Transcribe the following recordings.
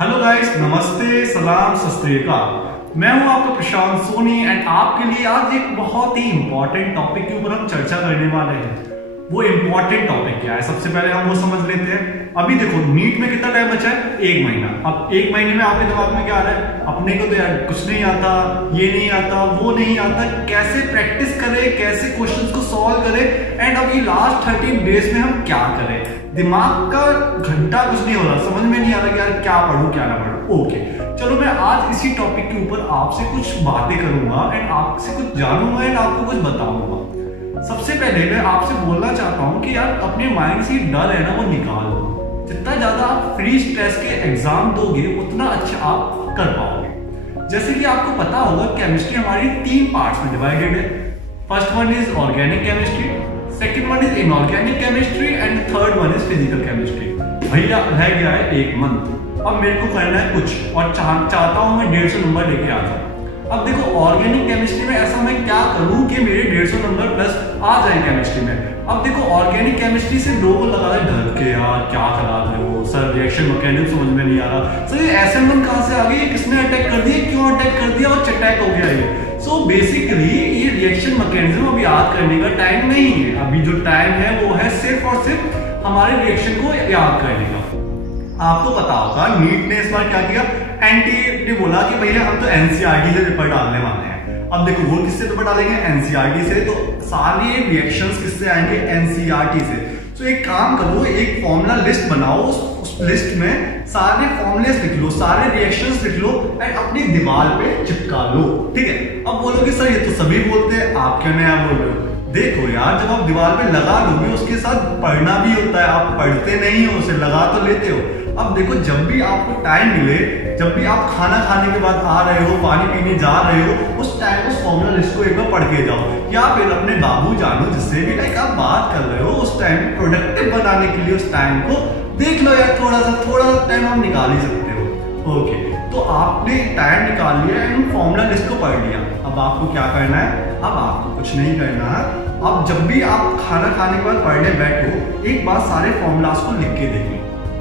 Hello guys, नमस्ते, सलाम, सत श्री अकाल। मैं हूं आपका प्रशांत सोनी एंड आपके लिए आज एक बहुत ही इंपॉर्टेंट टॉपिक के ऊपर हम चर्चा करने वाले हैं। वो इंपॉर्टेंट टॉपिक क्या है, सबसे पहले हम वो समझ लेते हैं। अभी देखो, नीट में कितना टाइम बचा है? 1 महीना। अब 1 महीने में आपके दिमाग में क्या आ रहा है? अपने को तो यार कुछ नहीं आता, ये नहीं आता, वो नहीं आता, कैसे प्रैक्टिस करें, कैसे क्वेश्चन को सॉल्व करें, एंड अब ये लास्ट 13 डेज में हम क्या करें। दिमाग का घंटा कुछ नहीं हो रहा, समझ में नहीं आ रहा कि यार क्या पढ़ूं क्या ना पढ़ूं। ओके, चलो मैं आज इसी टॉपिक के ऊपर आपसे कुछ बातें करूंगा एंड आपसे कुछ जानूंगा एंड आपको कुछ बताऊंगा। सबसे पहले मैं आपसे बोलना चाहता हूं कि यार अपने माइंड से डर है ना, वो निकाल दो। जितना ज्यादा आप फ्री स्ट्रेस के एग्जाम दोगे उतना अच्छा आप कर पाओगे। जैसे कि आपको पता होगा, केमिस्ट्री हमारी 3 पार्ट्स में डिवाइडेड है। First one is organic chemistry, second one is inorganic chemistry and third one is physical chemistry. भैया रह गया है 1 मंथ। अब मेरे को करना है कुछ और चाहता हूं मैं 150 नंबर लेके आ जाऊं। अब देखो, ऑर्गेनिक केमिस्ट्री में ऐसा मैं क्या करूं कि मेरे 150 नंबर प्लस आ जाए केमिस्ट्री में। अब देखो, ऑर्गेनिक केमिस्ट्री से लोगों को लगा है डर के, यार क्या करा रहे हो सर, रिएक्शन मैकेनिज्म समझ में नहीं आ रहा सर, ये एसएम1 कहां से आ गई, किसने अटैक कर दिया, क्यों अटैक कर दिया और अटैक हो गया ये। सो बेसिकली ये रिएक्शन मैकेनिज्म अभी याद करने का टाइम नहीं है। अभी जो टाइम है वो है सिर्फ और सिर्फ हमारे रिएक्शन को याद करने का। आपको पता होगा नीट ने इस बार क्या किया, एनटीए ने बोला कि भैया हम तो एनसीईआरटी से पेपर डालने वाले हैं। अब देखो, वो किससे पेपर डालेंगे? एनसीईआरटी से। तो सारे रिएक्शंस किससे आएंगे? एनसीईआरटी से। तो एक काम करो, एक फॉर्मूला लिस्ट बनाओ, उस लिस्ट में सारे फॉर्मूलेस लिख लो, सारे रिएक्शंस लिख लो एंड अपनी दीवार पे चिपका लो। ठीक है? अब बोलोगे सर ये तो सभी बोलते हैं, आप क्या नया बोल रहे हो? देखो यार, जब आप दीवार पे लगा लोगे उसके साथ पढ़ना भी होता है। आप पढ़ते नहीं हो, उसे लगा तो लेते हो। अब देखो, जब भी आपको टाइम मिले, जब भी आप खाना खाने के बाद आ रहे हो, पानी पीने जा रहे हो, उस टाइम उस फॉर्मूला लिस्ट को एक बार पढ़ के जाओ, या फिर अपने बाबू जानो जिससे भी लाइक आप बात कर रहे हो, उस टाइम प्रोडक्टिव बनाने के लिए उस टाइम को देख लो यार। थोड़ा सा टाइम आप निकाल ही सकते हो। ओके, तो आपने टाइम निकाल लिया एंड फॉर्मूला लिस्ट को पढ़ लिया। अब आपको क्या करना है? अब आपको कुछ नहीं करना है। अब जब भी आप खाना खाने के बाद पढ़ने बैठो, एक बार सारे फॉर्मूलास को लिख के देखो।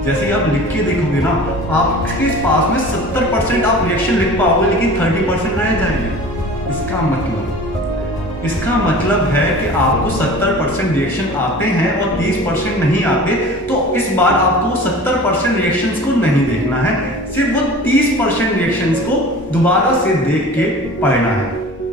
जैसे ही आप लिख के देखोगे ना, आपके पास में 70% आप रिएक्शन लिख पाओगे, लेकिन 30% रह जाएंगे। इसका मतलब है कि आपको 70% रिएक्शन आते हैं और 30% नहीं आते। तो इस बार आपको 70% रिएक्शंस को नहीं देखना है, सिर्फ वो 30% रिएक्शंस को दोबारा से देख के पढ़ना है।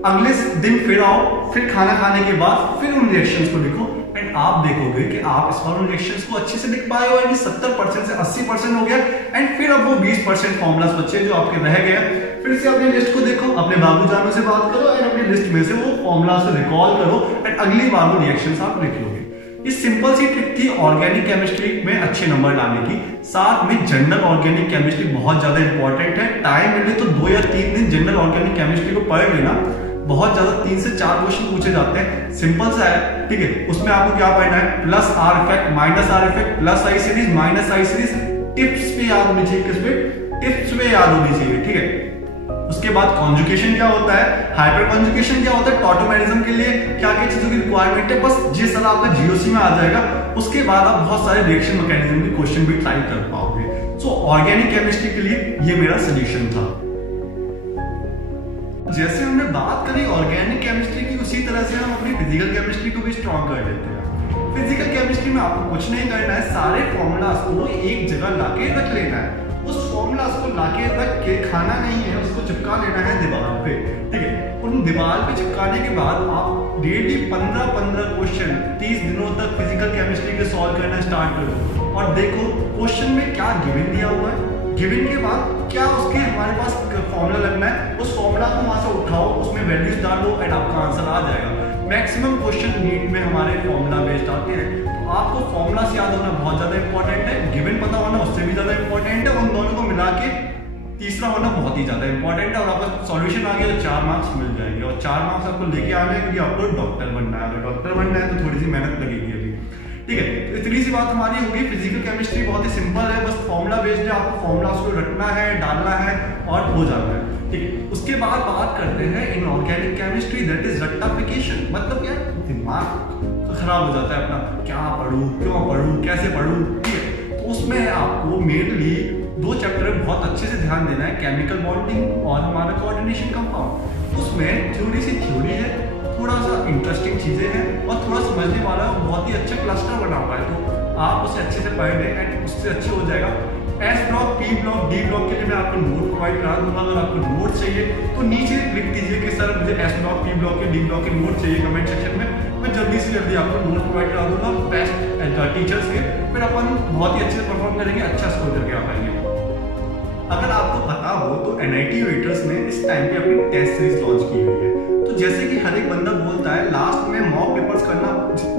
अगले दिन फिर आओ, फिर खाना खाने के बाद फिर उन रिएक्शंस को लिखो एंड आप देखोगे कि आप इस बार उन रिएक्शंस को अच्छे से लिख पाए हो। यानी 70% से 80% हो गया एंड फिर अब वो 20% फॉर्मूलास बचे जो आपके रह गए। फिर से अपने लिस्ट को देखो, अपने बाबू जानों से बात करो एंड अपनी लिस्ट में से वो फॉर्मूला से रिकॉल करो एंड अगली बार वो रिएक्शंस आप लिख लोगे। ये सिंपल सी ट्रिक थी ऑर्गेनिक केमिस्ट्री में अच्छे नंबर लाने की। साथ में जनरल ऑर्गेनिक केमिस्ट्री बहुत ज्यादा इंपॉर्टेंट है। टाइम मिले तो 2 या 3 दिन जनरल ऑर्गेनिक केमिस्ट्री को पढ़ लेना। बहुत ज्यादा 3 से 4 क्वेश्चन पूछे जाते हैं, सिंपल सा है। ठीक है? उसमें आपको क्या पढ़ना है? Plus R effect, minus R effect, plus I series, minus I series. Tips पे याद होनी चाहिए, किस पे? टिप्स पे याद होनी चाहिए। ठीक है? उसके बाद कॉन्जुगेशन क्या होता है, हाइपर कॉन्जुगेशन क्या होता है, टॉटोमेरिज्म के लिए क्या क्या चीजों की रिक्वायरमेंट है, बस ये सारा आपका जीओसी में आ जाएगा। उसके बाद आप बहुत सारे रिएक्शन मैकेनिज्म के क्वेश्चन भी ट्राई कर पाओगे। सो ऑर्गेनिक केमिस्ट्री के लिए ये मेरा सजेशन था। जैसे हमने बात करी ऑर्गेनिक केमिस्ट्री की, उसी तरह से हम अपनी फिजिकल केमिस्ट्री को भी स्ट्रॉन्ग कर लेते हैं। फिजिकल केमिस्ट्री में आपको कुछ नहीं करना है, सारे फॉर्मूलास को एक जगह लाके रख लेना है। उस फॉर्मूलास को लाके रख के खाना नहीं है, उसको चिपका लेना है दीवार पे। ठीक है? उन दीवार पे चिपकाने के बाद आप डेली 15-15 क्वेश्चन 30 दिनों तक फिजिकल केमिस्ट्री के सॉल्व करना स्टार्ट करो और देखो क्वेश्चन में क्या गिवन दिया हुआ है, गिवन के बाद क्या उसके हमारे पास फॉर्मूला लगना है, उस फॉर्मूला को वहां से उठाओ, उसमें वैल्यूज डालो एंड आपका आंसर आ जाएगा। मैक्सिमम क्वेश्चन नीट में हमारे फॉर्मूला बेस्ड आते हैं, तो आपको फॉर्मूलास याद होना बहुत ज्यादा इंपॉर्टेंट है। गिवन पता होना उससे भी ज्यादा इंपॉर्टेंट है। उन दोनों को मिला के तीसरा होना बहुत ही ज्यादा इंपॉर्टेंट है। और आपका सॉल्यूशन आ गया तो 4 मार्क्स मिल जाएंगे। और 4 मार्क्स आपको लेके आने हैं क्योंकि आपको डॉक्टर बनना है। अगर डॉक्टर बनना है तो थोड़ी सी मेहनत लगेगी अभी। ठीक है? तो इतनी सी बात हमारी होगी। फिजिकल केमिस्ट्री बहुत ही सिंपल है, बस फॉर्मूला बेस्ड है। आपको फॉर्मूला उसको रटना है, डालना है और हो जाता है। ठीक है? उसके बाद बात करते हैं इनऑर्गेनिक केमिस्ट्री, दैट इज रट्टाफिकेशन। मतलब यार दिमाग खराब हो जाता है अपना, क्या पढ़ूं, क्यों पढ़ूं, कैसे पढ़ूं। ठीक है? तो उसमें आपको मेनली दो चैप्टर में बहुत अच्छे से ध्यान देना है, केमिकल बॉन्डिंग और हमारा कोऑर्डिनेशन कंपाउंड। उसमें थ्योरी सी थ्योरी है, थोड़ा सा इंटरेस्टिंग चीजें हैं और थोड़ा समझने वाला बहुत ही अच्छा क्लस्टर बना हुआ है, तो आप उसे अच्छे से पढ़ लें एंड उससे अच्छे हो जाएगा। S block, P block, D block के लिए मैं आपको नोट प्रोवाइड करा दूंगा। अगर आपको नोट चाहिए तो नीचे लिख दीजिए कि सर मुझे एस ब्लॉक, पी ब्लॉक के, डी ब्लॉक के नोट चाहिए कमेंट सेक्शन में, मैं जल्दी से जल्दी आपको नोट प्रोवाइड करा दूंगा बेस्ट टीचर्स के। फिर अपन बहुत ही अच्छे से परफॉर्म करेंगे, अच्छा स्कोर करके आ पाएंगे। अगर आपको पता हो तो NIT वेटर्स ने इस टाइम पे अपनी टेस्ट सीरीज लॉन्च की हुई है। तो जैसे कि हर एक बंदा बोलता है लास्ट में मॉक पेपर्स करना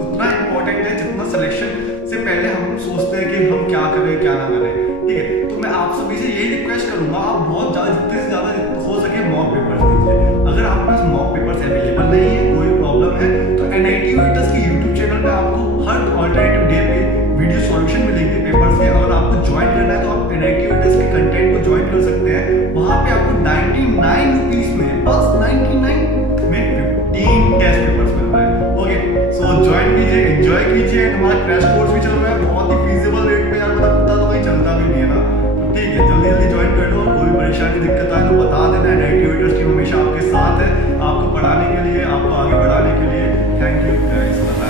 उतना इंपॉर्टेंट है जितना सिलेक्शन से पहले हम सोचते हैं कि हम क्या करें क्या ना करें, ठीक है। तो मैं आप सभी से यही रिक्वेस्ट करूंगा, आप बहुत ज्यादा जितने से ज्यादा हो सके मॉक पेपर्स दीजिए। अगर आपके पास मॉक पेपर्स अवेलेबल नहीं है, कोई प्रॉब्लम है, तो NIT वेटर्स के यूट्यूब चैनल पे आपको हर ऑल्टरनेटिव डे पे वीडियो सॉल्यूशन मिलेंगे पेपर्स के। अगर आपको ज्वाइन करना है तो आप NIT वेटर्स के कंटेंट को ज्वाइन कर सकते हैं। वहां पे आपको 99 रुपीज में, बस 99 में 15 टेस्ट पेपर्स मिल रहा है। ओके, सो ज्वाइन कीजिए, एंजॉय कीजिए। हमारा क्रैश कोर्स भी चल रहा है बहुत ही फीजिबल रेट पे यार, मतलब इतना तो कहीं चलता भी नहीं है ना। तो ठीक है, जल्दी जल्दी ज्वाइन कर लो। कोई परेशानी दिक्कत आए तो बता देना, NIT वेटर्स की हमेशा आपके साथ है, आपको पढ़ाने के लिए, आपको आगे बढ़ाने के लिए। Thank you guys.